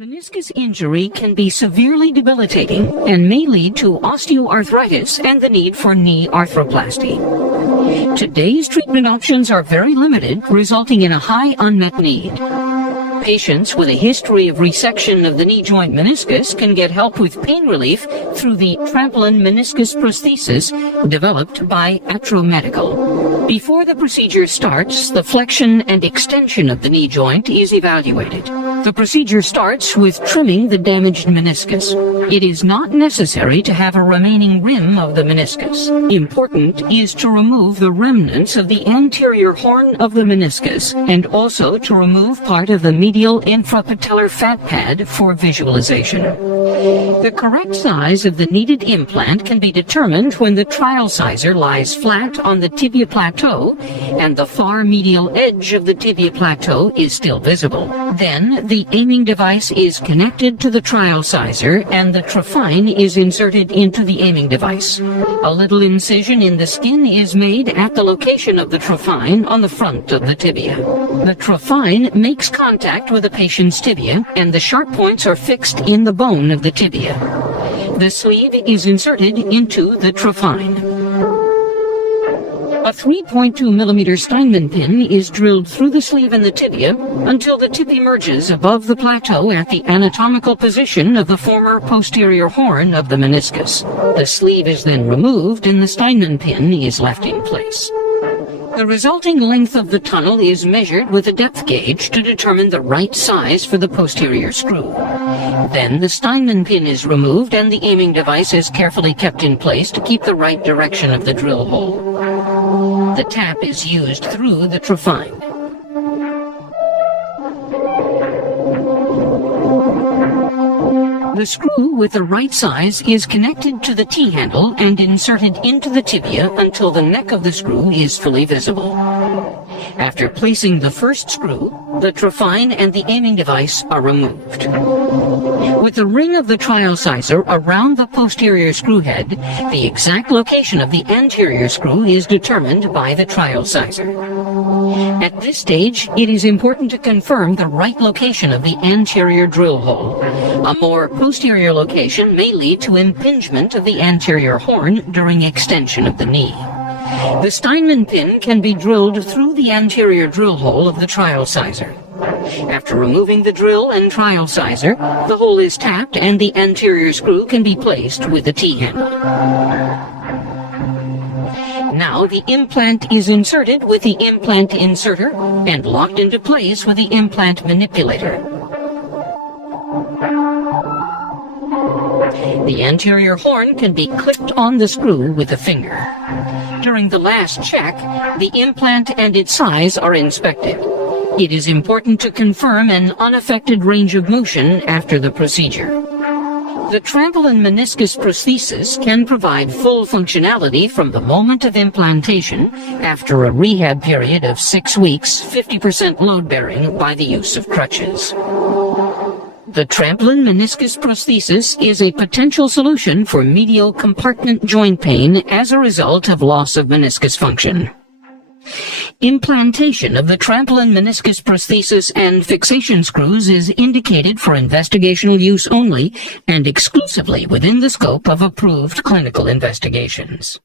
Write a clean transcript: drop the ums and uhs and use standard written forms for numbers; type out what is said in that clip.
Meniscus injury can be severely debilitating and may lead to osteoarthritis and the need for knee arthroplasty. Today's treatment options are very limited, resulting in a high unmet need. Patients with a history of resection of the knee joint meniscus can get help with pain relief through the trampoline meniscus prosthesis developed by Atro Medical. Before the procedure starts, the flexion and extension of the knee joint is evaluated. The procedure starts with trimming the damaged meniscus. It is not necessary to have a remaining rim of the meniscus. Important is to remove the remnants of the anterior horn of the meniscus and also to remove part of the medial infrapatellar fat pad for visualization. The correct size of the needed implant can be determined when the trial sizer lies flat on the tibia plateau and the far medial edge of the tibia plateau is still visible. Then the aiming device is connected to the trial sizer and the trephine is inserted into the aiming device. A little incision in the skin is made at the location of the trephine on the front of the tibia. The trephine makes contact with the patient's tibia and the sharp points are fixed in the bone of the tibia. The sleeve is inserted into the trephine. A 3.2 millimeter Steinmann pin is drilled through the sleeve and the tibia until the tip emerges above the plateau at the anatomical position of the former posterior horn of the meniscus. The sleeve is then removed and the Steinmann pin is left in place. The resulting length of the tunnel is measured with a depth gauge to determine the right size for the posterior screw. Then the Steinmann pin is removed and the aiming device is carefully kept in place to keep the right direction of the drill hole. The tap is used through the trephine. The screw with the right size is connected to the T-handle and inserted into the tibia until the neck of the screw is fully visible. After placing the first screw, the trephine and the aiming device are removed. With the ring of the trial sizer around the posterior screw head, the exact location of the anterior screw is determined by the trial sizer. At this stage, it is important to confirm the right location of the anterior drill hole. A more posterior location may lead to impingement of the anterior horn during extension of the knee. The Steinmann pin can be drilled through the anterior drill hole of the trial sizer. After removing the drill and trial sizer, the hole is tapped and the anterior screw can be placed with the T-handle. Now the implant is inserted with the implant inserter and locked into place with the implant manipulator. The anterior horn can be clipped on the screw with a finger. During the last check, the implant and its size are inspected. It is important to confirm an unaffected range of motion after the procedure. The trampoline meniscus prosthesis can provide full functionality from the moment of implantation after a rehab period of 6 weeks, 50% load-bearing by the use of crutches. The trampoline meniscus prosthesis is a potential solution for medial compartment joint pain as a result of loss of meniscus function. Implantation of the trampoline meniscus prosthesis and fixation screws is indicated for investigational use only and exclusively within the scope of approved clinical investigations.